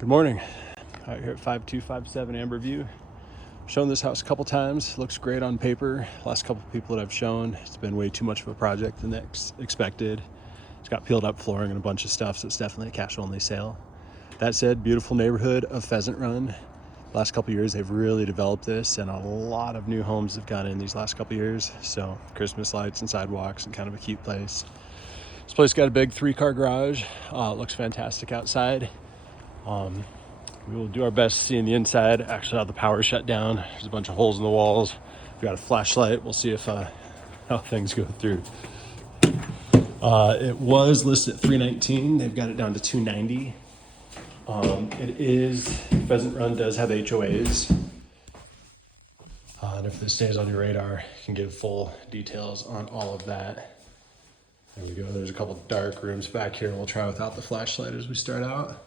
Good morning. Out here at 5257 Amberview. Shown this house a couple times. Looks great on paper. Last couple people that I've shown, it's been way too much of a project than expected. It's got peeled up flooring and a bunch of stuff, so it's definitely a cash only sale. That said, beautiful neighborhood of Pheasant Run. Last couple years, they've really developed this, and a lot of new homes have gone in these last couple years. So Christmas lights and sidewalks and kind of a cute place. This place got a big 3-car garage. It looks fantastic outside. We will do our best seeing the inside. Actually, have the power shut down. There's a bunch of holes in the walls. We got a flashlight. We'll see if how things go through. It was listed at $319. They've got it down to $290. It is Pheasant Run does have HOAs, and if this stays on your radar, you can give full details on all of that. There we go. There's a couple dark rooms back here. We'll try without the flashlight as we start out.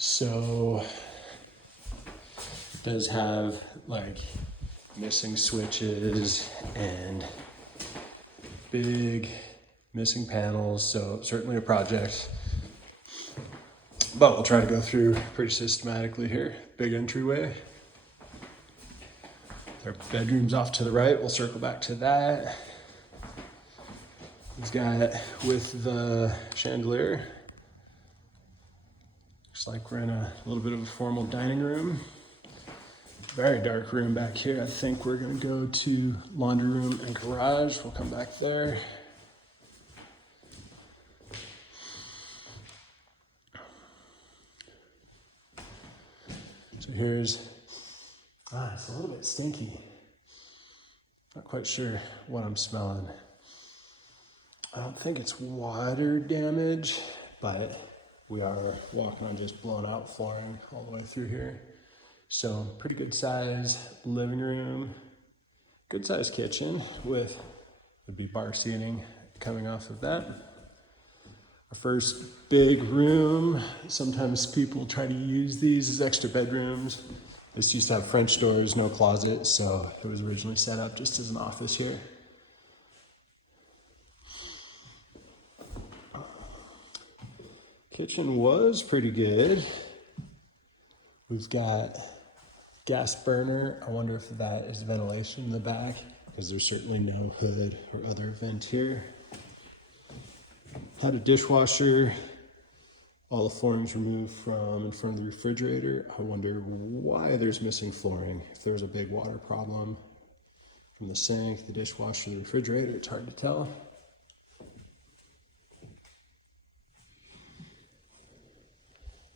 So it does have like missing switches and big missing panels, so certainly a project. But we'll try to go through pretty systematically here. Big entryway. There are bedrooms off to the right. We'll circle back to that. He's got with the chandelier. Looks like we're in a little bit of a formal dining room. Very dark room back here. I think we're gonna go to laundry room and garage. We'll come back there. So here's, it's a little bit stinky. Not quite sure what I'm smelling. I don't think it's water damage, but we are walking on just blown out flooring all the way through here. So pretty good size living room, good size kitchen with would be bar seating coming off of that. Our first big room, sometimes people try to use these as extra bedrooms. This used to have French doors, no closet, so it was originally set up just as an office here. Kitchen was pretty good. We've got gas burner. I wonder if that is ventilation in the back, because there's certainly no hood or other vent here. Had a dishwasher. All the flooring's removed from in front of the refrigerator. I wonder why there's missing flooring. If there's a big water problem from the sink, the dishwasher, the refrigerator, it's hard to tell.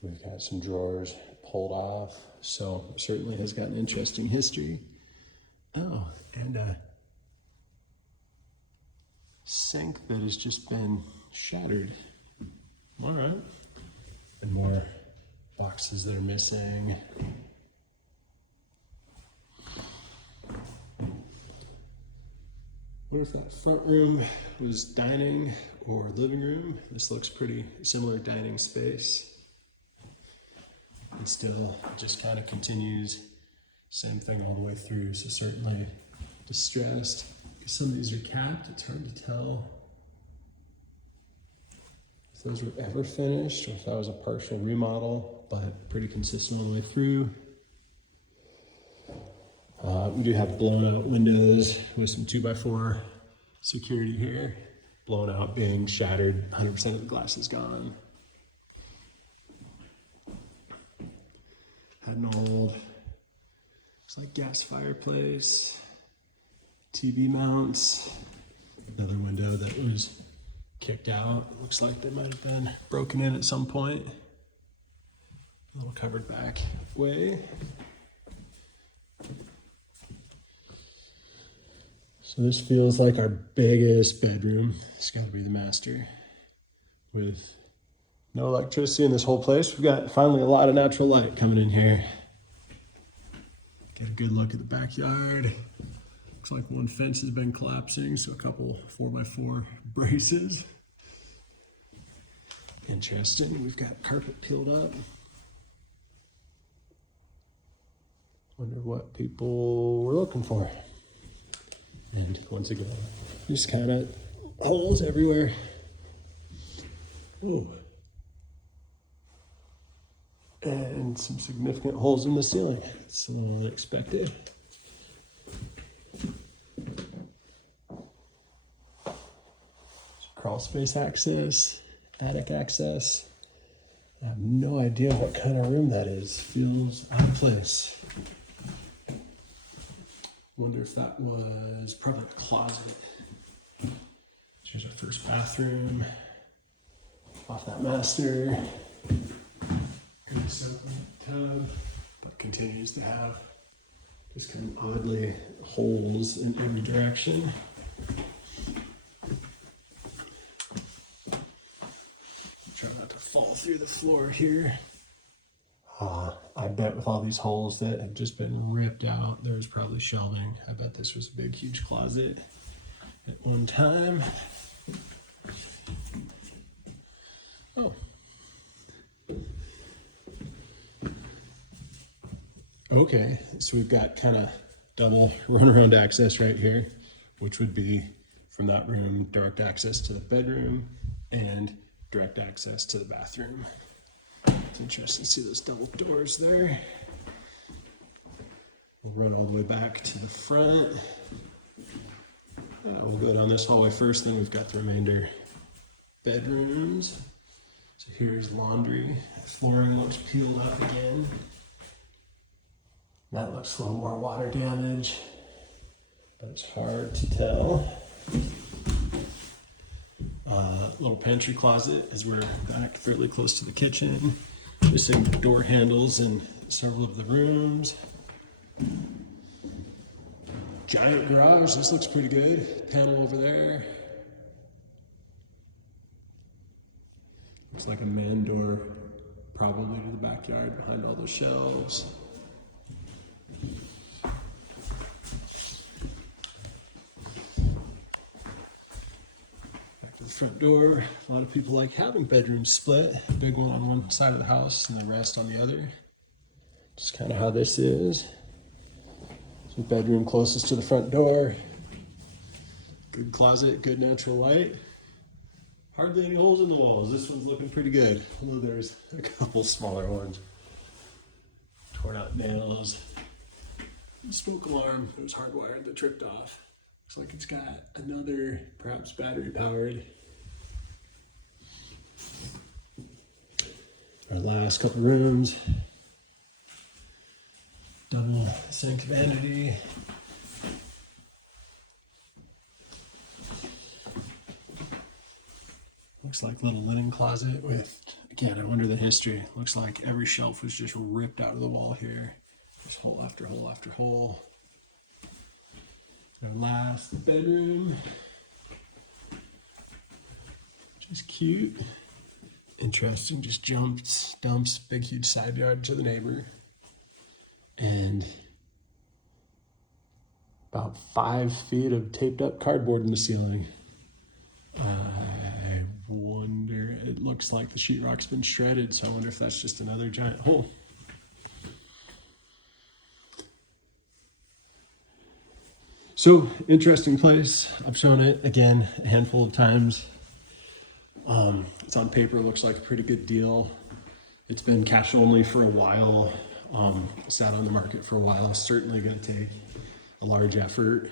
We've got some drawers pulled off, so certainly has got an interesting history. Oh, and a sink that has just been shattered. All right. And more boxes that are missing. What if that front room was dining or living room? This looks pretty similar dining space. And still just kind of continues, same thing all the way through. So certainly distressed. Some of these are capped, it's hard to tell if those were ever finished or if that was a partial remodel, but pretty consistent all the way through. We do have blown out windows with some 2x4 security here. Blown out being shattered, 100% of the glass is gone. Had an old, looks like gas fireplace, TV mounts, another window that was kicked out. Looks like they might have been broken in at some point. A little covered back way. So this feels like our biggest bedroom. It's gotta be the master with no electricity in this whole place. We've got finally a lot of natural light coming in here. Get a good look at the backyard. Looks like one fence has been collapsing, so a couple 4x4 braces. Interesting. We've got carpet peeled up. Wonder what people were looking for. And once again, just kind of holes everywhere. Ooh. and some significant holes in the ceiling. It's a little unexpected. Crawl space access, attic access. I have no idea what kind of room that is. Feels out of place. Wonder if that was probably a closet. Here's our first bathroom. Off that master. Good tub, but continues to have just kind of oddly holes in every direction. Try not to fall through the floor here. I bet with all these holes that have just been ripped out, there's probably shelving. I bet this was a big, huge closet at one time. Oh. Okay, so we've got kind of double runaround access right here, which would be from that room, direct access to the bedroom and direct access to the bathroom. It's interesting to see those double doors there. We'll run all the way back to the front. We'll go down this hallway first, then we've got the remainder bedrooms. So here's laundry. Flooring looks peeled up again. That looks a little more water damage, but it's hard to tell. Little pantry closet as we're back fairly close to the kitchen. Missing door handles in several of the rooms. Giant garage, this looks pretty good. Panel over there. Looks like a man door, probably to the backyard behind all those shelves. Back to the front door. A lot of people like having bedrooms split. Big one on one side of the house and the rest on the other. Just kind of how this is. So bedroom closest to the front door. Good closet, good natural light. Hardly any holes in the walls. This one's looking pretty good, although there's a couple smaller ones. Torn out nails. Smoke alarm, it was hardwired that tripped off. Looks like it's got another, perhaps battery powered. Our last couple rooms. Double sink vanity. Looks like little linen closet with, again, I wonder the history. Looks like every shelf was just ripped out of the wall here. Just hole after hole after hole. Our last bedroom. Just cute. Interesting, just dumps big huge side yard to the neighbor. And about 5 feet of taped up cardboard in the ceiling. I wonder, it looks like the sheetrock's been shredded, so I wonder if that's just another giant hole. So, interesting place. I've shown it again a handful of times. It's on paper, looks like a pretty good deal. It's been cash only for a while. Sat on the market for a while. It's certainly going to take a large effort.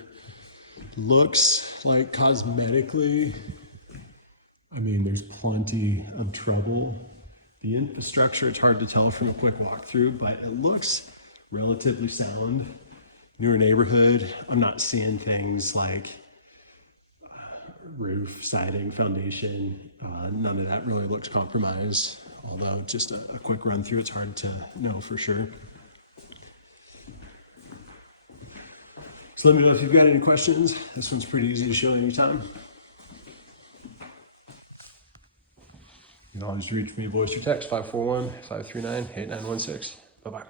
Looks like cosmetically, I mean, there's plenty of trouble. The infrastructure, it's hard to tell from a quick walkthrough, but it looks relatively sound. Newer neighborhood, I'm not seeing things like roof, siding, foundation. None of that really looks compromised. Although just a quick run through, it's hard to know for sure. So let me know if you've got any questions. This one's pretty easy to show anytime. You can always reach me voice or text 541-539-8916. Bye-bye.